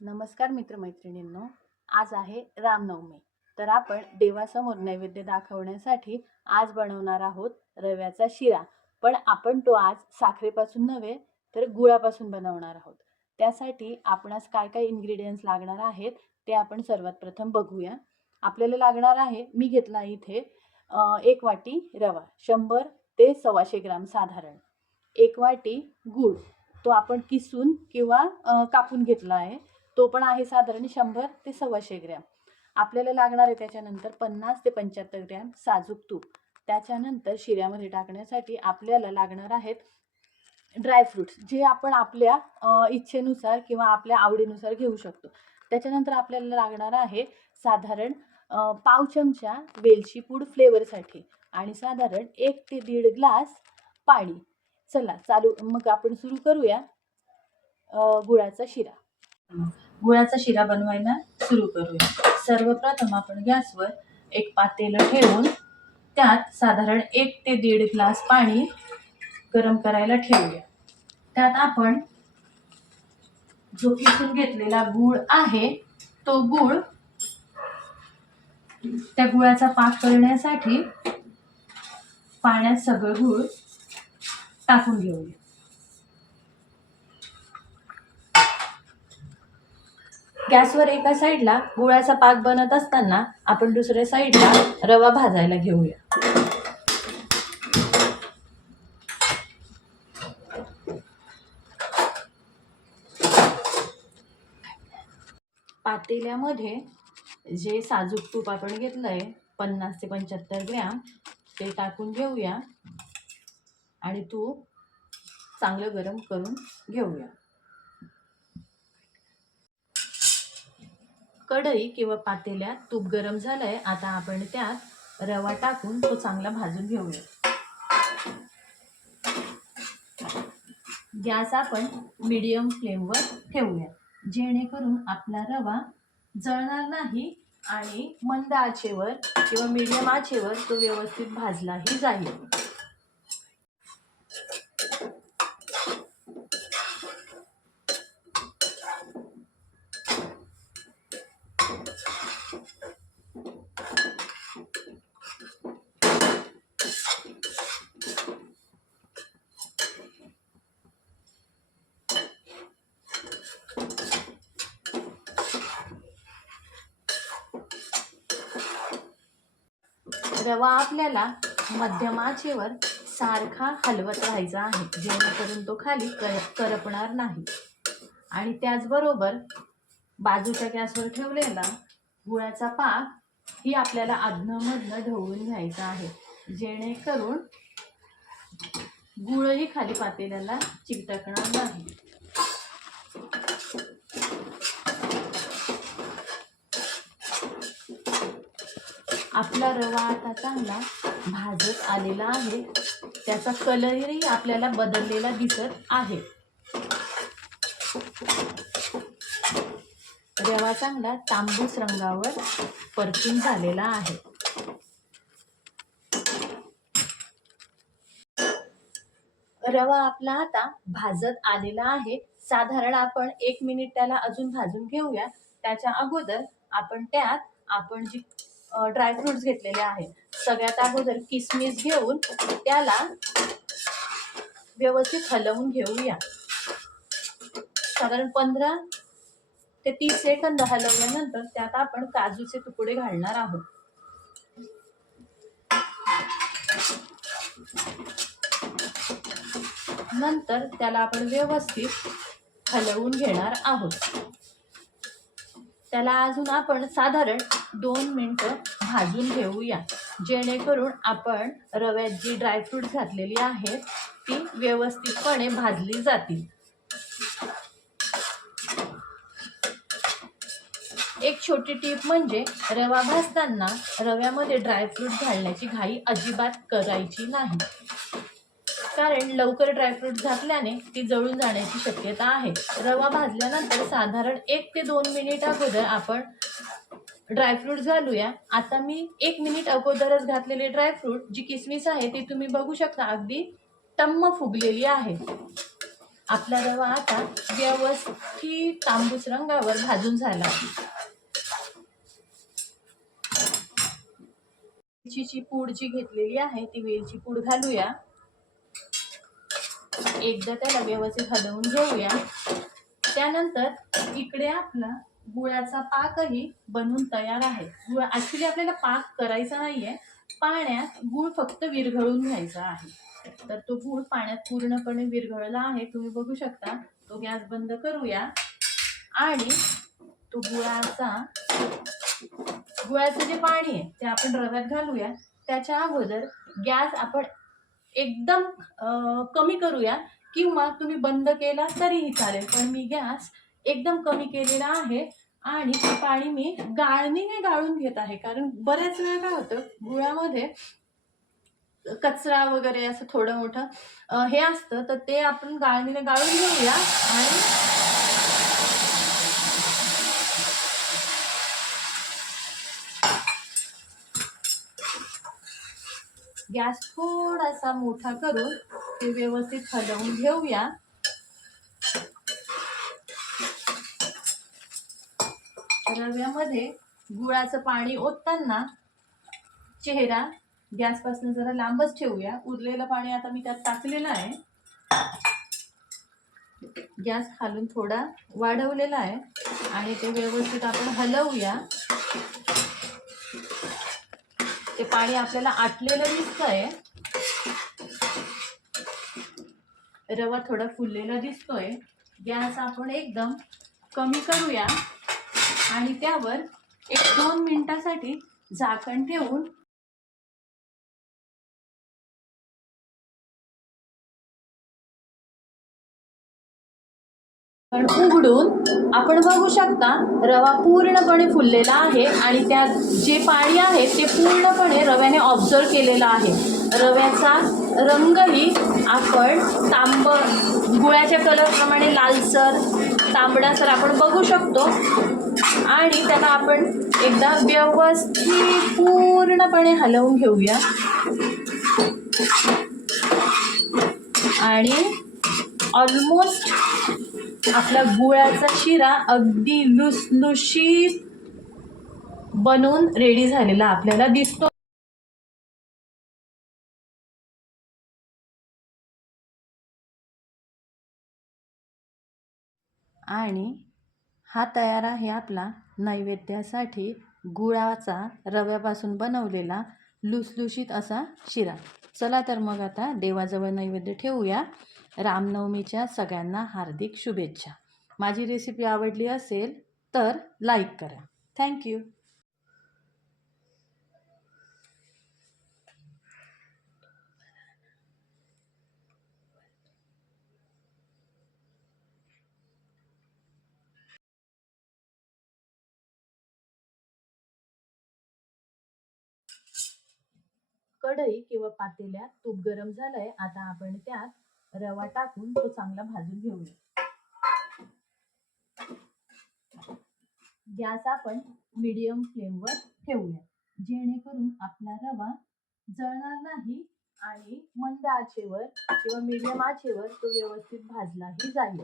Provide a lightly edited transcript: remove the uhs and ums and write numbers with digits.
नमस्कार मित्रमैत्रिणींनो, आज आहे रामनवमी. तर आपण देवासमोर नैवेद्य दाखवण्यासाठी आज बनवणार आहोत रव्याचा शिरा. पण आपण तो आज साखरेपासून नव्हे तर गुळापासून बनवणार आहोत. त्यासाठी आपणास काय काय इन्ग्रेडियंट्स लागणार आहेत ते आपण सर्वात प्रथम बघूया. आपल्याला लागणार आहे, मी घेतला इथे 1 वाटी रवा, 100 ते 125 ग्राम साधारण. 1 वाटी गूळ, तो आपण किसून किंवा कापून घेतला आहे. तो पण आहे साधारण 100 ते 125 ग्रॅम. आपल्याला लागणार आहे त्याच्यानंतर 50 ते 75 ग्रॅम साजूक तूप. त्याच्यानंतर शिऱ्यामध्ये टाकण्यासाठी आपल्याला लागणार आहेत ड्रायफ्रुट्स, जे आपण आपल्या इच्छेनुसार किंवा आपल्या आवडीनुसार घेऊ शकतो. त्याच्यानंतर आपल्याला लागणार आहे साधारण पाव चमचा वेलची पूड फ्लेवरसाठी आणि साधारण 1 ते 1.5 ग्लास पाणी. चला मग आपण सुरू करूया गुळाचा शिरा. गुळाचा शिरा बनवायला सुरू करूया. सर्वप्रथम आपण गॅसवर एक पातेलं ठेवून त्यात साधारण 1 ते 1.5 ग्लास पाणी गरम करायला ठेवूया. त्यात आपण जो किसून घेतलेला गूळ आहे तो गूळ, त्या गुळाचा पाक करण्यासाठी पाण्यात सगळं गूळ टाकून घेऊया. गॅसवर एका साईडला गुळाचा पाक बनत असताना आपण दुसऱ्या साईडला रवा भाजायला घेऊया. पातेल्यामध्ये जे साजूक तूप आपण घेतलंय 50 ते 75 ग्रॅम ते टाकून घेऊया आणि तूप चांगलं गरम करून घेऊया. कढई किंवा पातेल्यात तूप गरम झालंय. आता आपण त्यात रवा टाकून तो चांगला भाजून घेऊया. गॅस आपण मीडियम फ्लेमवर ठेवूया, जेणेकरून आपला रवा जळणार नाही आणि मंद आचेवर किंवा मीडियम आचेवर तो व्यवस्थित भाजलाही जाईल. रवा आपल्याला मध्यम आचेवर सारखा हलवत राहायचा आहे, जेणेकरून तो खाली करपणार नाही. आणि त्याचबरोबर बाजूच्या गॅसवर ठेवलेला गुळाचा पाक ही आपल्याला अधनंमधनं ढवळून घ्यायचा आहे, जेणेकरून गुळही खाली पातेल्याला चिकटकणार नाही. आपला रवा आता चांगला भाजत आलेला आहे. त्याचा कलरही आपल्याला बदललेला दिसत आहे. रवा चांगला तांबूस रंगावर परतून झालेला आहे. रवा आपला आता भाजत आलेला आहे. साधारण आपण 1 मिनिट त्याला अजून भाजून घेऊया. त्याच्या अगोदर आपण त्यात जी ड्रायफ्रुट्स घेतलेले आहेत, सगळ्यात अगोदर किसमिस घेऊन त्याला व्यवस्थित हलवून घेऊया. साधारण 15 ते 30 सेकंद हलवल्यानंतर त्यात आपण काजूचे तुकडे घालणार आहोत. नंतर त्याला आपण व्यवस्थित हलवून घेणार आहोत. त्याला अजून आपण साधारण 2 मिनिटं भाजून घेऊया, जेणेकरून आपण रव्यात जी ड्रायफ्रूट्स घातलेली आहेत ती व्यवस्थितपणे भाजली जातील. एक छोटी टीप म्हणजे रवा भाजताना रव्यामध्ये ड्रायफ्रूट घालण्याची घाई अजिबात करायची नाही, कारण लवकर ड्रायफ्रूट घातल्याने ती जळून जाण्याची शक्यता आहे. रवा भाजल्यानंतर साधारण 1 ते 2 मिनिट अगोदर आपण ड्रायफ्रूट घालूया. आता मी 1 मिनिट अगोदरच घातलेले ड्रायफ्रूट जी किसमिस आहे ती तुम्ही बघू शकता, अगदी टम्म फुगलेली आहे. आपला रवा आता व्यवस्थित तांबूस रंगावर भाजून झाला. वेलचीची पूड जी घेतलेली आहे ती वेलची पूड घालूया. एकदा त्याला व्यवस्थित हलवून घेऊया. त्यानंतर इकडे आपला गुळाचा पाकही बनून तयार आहे. गुळ ऍक्च्युली आपल्याला पाक करायचा नाहीये, पाण्यात गुळ फक्त विरघळून घ्यायचा आहे. तर तो गुळ पाण्यात पूर्णपणे विरघळला आहे, तुम्ही बघू शकता. तो गॅस बंद करूया आणि तो गुळाचं जे पाणी आहे ते आपण रव्यात घालूया. त्याच्या अगोदर गॅस आपण एकदम कमी करूया, किंवा तुम्ही बंद केला तरीही चालेल, पण मी गॅस एकदम कमी केलेला आहे. आणि ते पाणी मी गाळणीने गाळून घेत आहे, कारण बऱ्याच वेळा काय होतं, गुळामध्ये कचरा वगैरे असं थोडं मोठं हे असतं, तर ते आपण गाळणीने गाळून घेऊया. आणि गॅस थोडासा मोठा करून ते व्यवस्थित हलवून घेऊया. रव्यामध्ये गुळाचं पाणी ओतताना चेहरा गॅसपासून जरा लांबच ठेवूया. उरलेलं पाणी आता मी त्यात टाकलेलं आहे. गॅस खालून थोडा वाढवलेला आहे आणि ते व्यवस्थित आपण हलवूया. ते पाणी आपल्याला आटलेलं दिसतंय. रवा थोडा फुललेला दिसतोय. गॅस आपण एकदम कमी करूया आणि त्यावर 1-2 मिनिटासाठी झाकण ठेवून उघडून आपण बघू शकता रवा पूर्णपणे फुललेला आहे आणि त्यात जे पाणी आहे ते पूर्णपणे रव्याने ऑब्झर्व केलेलं आहे. रव्याचा रंगही आपण गुळाच्या कलरप्रमाणे लालसर तांबडासर आपण बघू शकतो. आणि त्याला आपण एकदा व्यवस्थित पूर्णपणे हलवून घेऊया. आणि ऑलमोस्ट आपला गुळाचा शिरा अगदी लुसलुशीत बनून रेडी झालेला आपल्याला दिसतो. आणि हा तयार आहे आपला नैवेद्यासाठी गुळाचा रव्यापासून बनवलेला लुसलुशीत असा शिरा. चला तर मग आता देवाजवळ नैवेद्य ठेवूया. रामनवमीच्या सगळ्यांना हार्दिक शुभेच्छा. माझी रेसिपी आवडली असेल तर लाईक करा. थँक्यू. कढई किंवा पातेल्यात तूप गरम झालंय. आता आपण त्यात रवा टाकून तो चांगला भाजून घेऊया. गॅस आपण मीडियम फ्लेमवर ठेवूया, जेणेकरून आपला रवा जळणार नाही आणि मंद आचेवर किंवा मीडियम आचेवर तो व्यवस्थित भाजलाही जाईल.